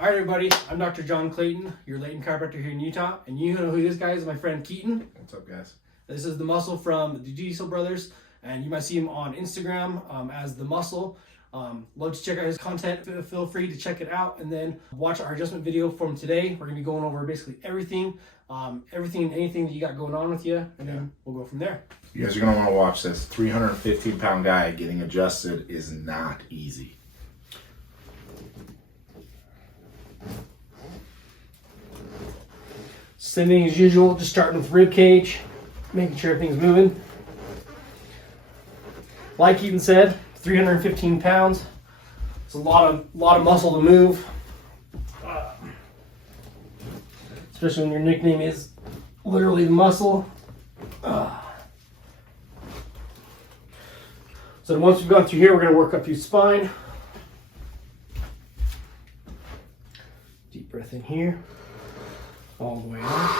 All right, everybody, I'm Dr. John Clayton, your Layton Chiropractor here in Utah, and you know who this guy is, my friend Keaton. What's up, guys? This is the Muscle from the Diesel Brothers, and you might see him on Instagram as the Muscle. Love to check out his content. Feel free to check it out, and then watch our adjustment video from today. We're gonna be going over basically everything and anything that you got going on with you, and then we'll go from there. You guys are gonna want to watch this. 315-pound guy getting adjusted is not easy. Same thing as usual, just starting with rib cage, making sure everything's moving. Like Keaton said, 315 pounds. It's a lot of muscle to move. Especially when your nickname is literally the Muscle. So once we've gone through here, we're going to work up your spine. Deep breath in here. All the way out.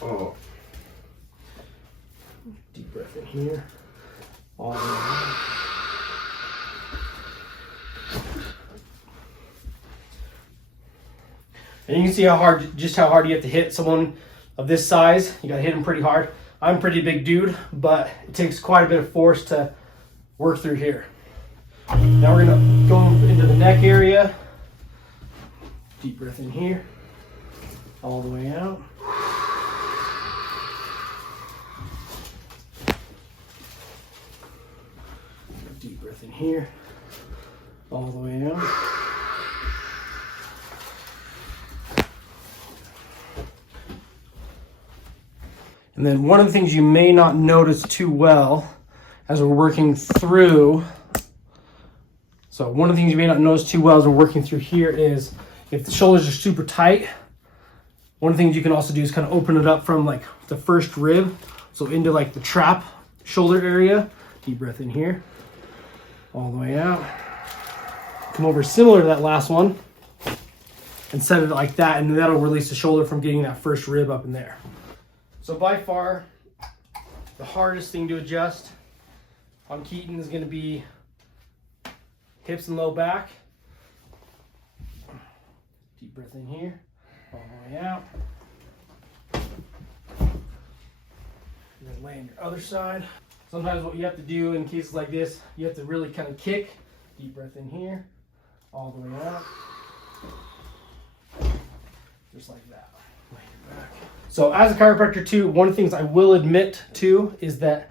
Oh. Deep breath in here. All the way out. And you can see how hard you have to hit someone of this size. You gotta hit them pretty hard. I'm a pretty big dude, but it takes quite a bit of force to work through here. Now we're gonna go into the neck area. Deep breath in here, all the way out. Deep breath in here, all the way out. And then one of the things you may not notice too well as we're working through, so one of the things you may not notice too well as we're working through here is if the shoulders are super tight, one of the things you can also do is kind of open it up from like the first rib, so into like the trap shoulder area. Deep breath in here, all the way out. Come over similar to that last one and set it like that, and that'll release the shoulder from getting that first rib up in there. So by far, the hardest thing to adjust on Keaton is going to be hips and low back. Deep breath in here, all the way out. And then lay on your other side. Sometimes what you have to do in cases like this, you have to really kind of kick. Deep breath in here, all the way out. Just like that. Lay your back. So as a chiropractor too, one of the things I will admit to is that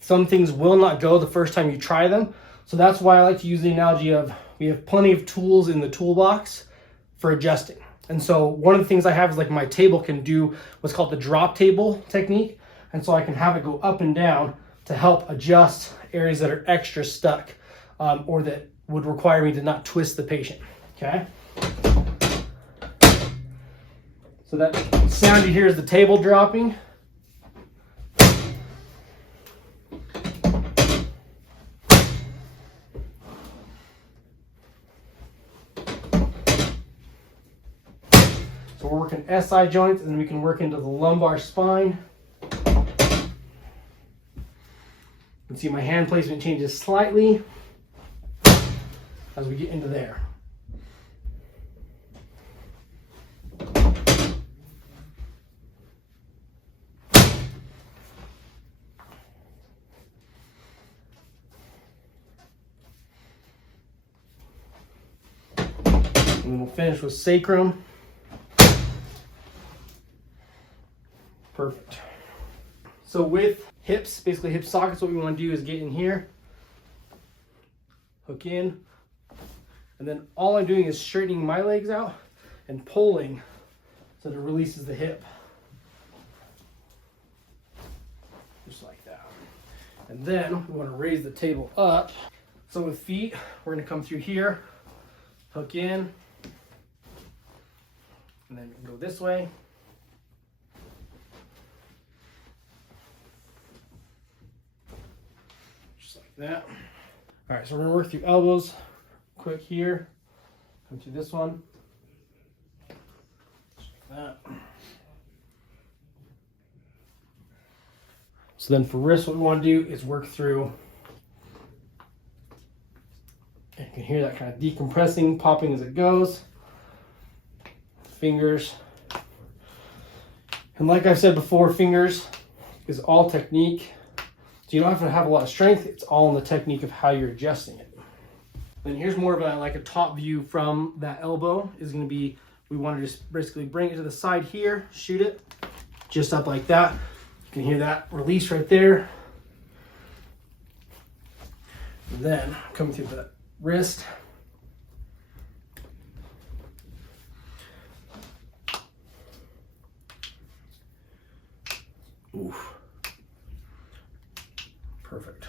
some things will not go the first time you try them. So that's why I like to use the analogy of we have plenty of tools in the toolbox for adjusting. And so one of the things I have is like my table can do what's called the drop table technique. And so I can have it go up and down to help adjust areas that are extra stuck or that would require me to not twist the patient, okay? So that sound you hear is the table dropping. So we're working SI joints, and then we can work into the lumbar spine. You can see my hand placement changes slightly as we get into there. And then we'll finish with sacrum. Perfect. So with hips, basically hip sockets, what we want to do is get in here, hook in, and then all I'm doing is straightening my legs out and pulling so that it releases the hip. Just like that. And then we want to raise the table up. So with feet, we're going to come through here, hook in, and then go this way. Just like that. All right, so we're going to work through elbows quick here. Come to this one. Just like that. So then for wrists, what we want to do is work through And you can hear that kind of decompressing, popping as it goes. Fingers. And like I've said before, fingers is all technique. So you don't have to have a lot of strength. It's all in the technique of how you're adjusting it. Then here's more of a top view from that elbow. Is going to be, we want to just basically bring it to the side here, shoot it just up like that. You can hear that release right there. And then come through the wrist. Oof. Perfect.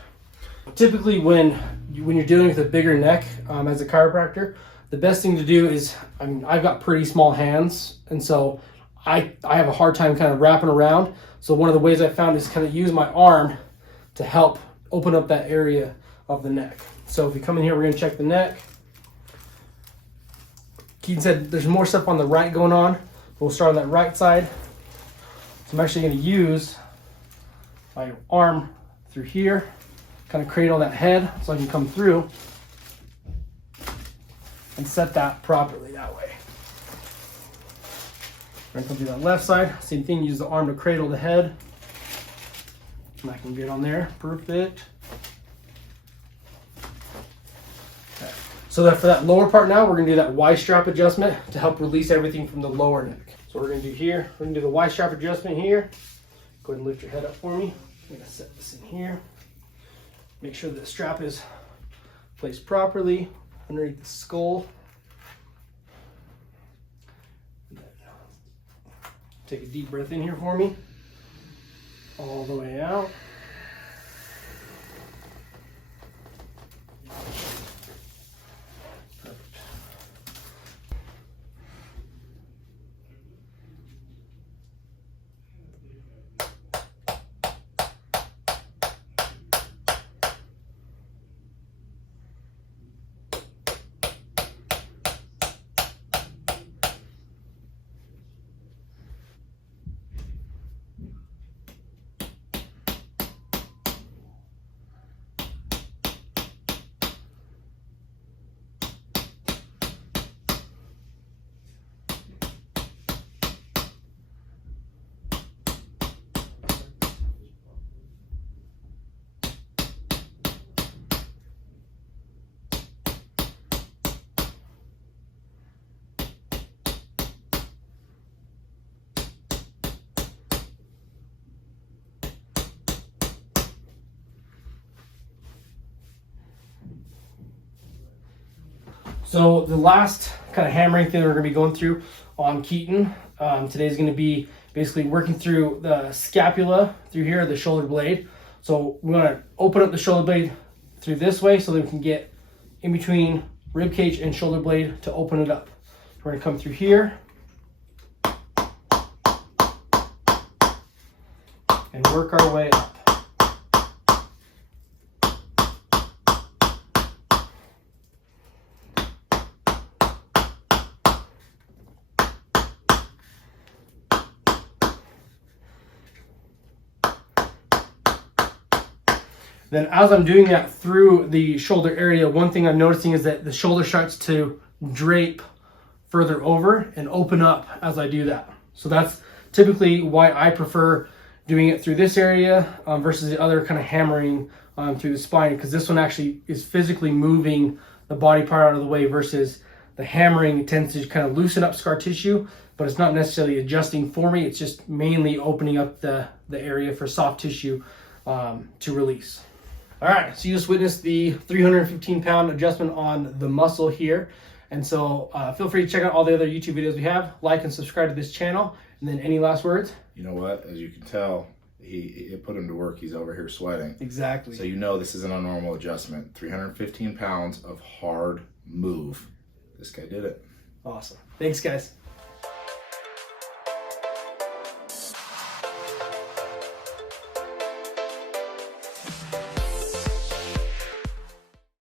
Typically when you're dealing with a bigger neck as a chiropractor, the best thing to do is, I've got pretty small hands, and so I have a hard time kind of wrapping around. So one of the ways I found is kind of use my arm to help open up that area of the neck. So if we come in here, we're gonna check the neck. Keaton said there's more stuff on the right going on. We'll start on that right side. So I'm actually going to use my arm through here, kind of cradle that head so I can come through and set that properly that way. We're going to come through that left side. Same thing, use the arm to cradle the head. And I can get on there. Perfect. Okay. So that for that lower part now, we're going to do that Y strap adjustment to help release everything from the lower neck. So we're going to do here, we're going to do the Y strap adjustment here. Go ahead and lift your head up for me. I'm going to set this in here. Make sure that the strap is placed properly underneath the skull. Take a deep breath in here for me. All the way out. So the last kind of hammering thing that we're going to be going through on Keaton today is going to be basically working through the scapula through here, the shoulder blade. So we're going to open up the shoulder blade through this way so that we can get in between rib cage and shoulder blade to open it up. We're going to come through here and work our way up. Then as I'm doing that through the shoulder area, one thing I'm noticing is that the shoulder starts to drape further over and open up as I do that. So that's typically why I prefer doing it through this area versus the other kind of hammering through the spine, because this one actually is physically moving the body part out of the way versus the hammering tends to kind of loosen up scar tissue, but it's not necessarily adjusting for me. It's just mainly opening up the area for soft tissue to release. All right, so you just witnessed the 315-pound adjustment on the muscle here. And so feel free to check out all the other YouTube videos we have, like and subscribe to this channel. And then any last words? You know what, as you can tell, it put him to work. He's over here sweating. Exactly. So you know this isn't a normal adjustment. 315 pounds of hard move. This guy did it. Awesome. Thanks, guys.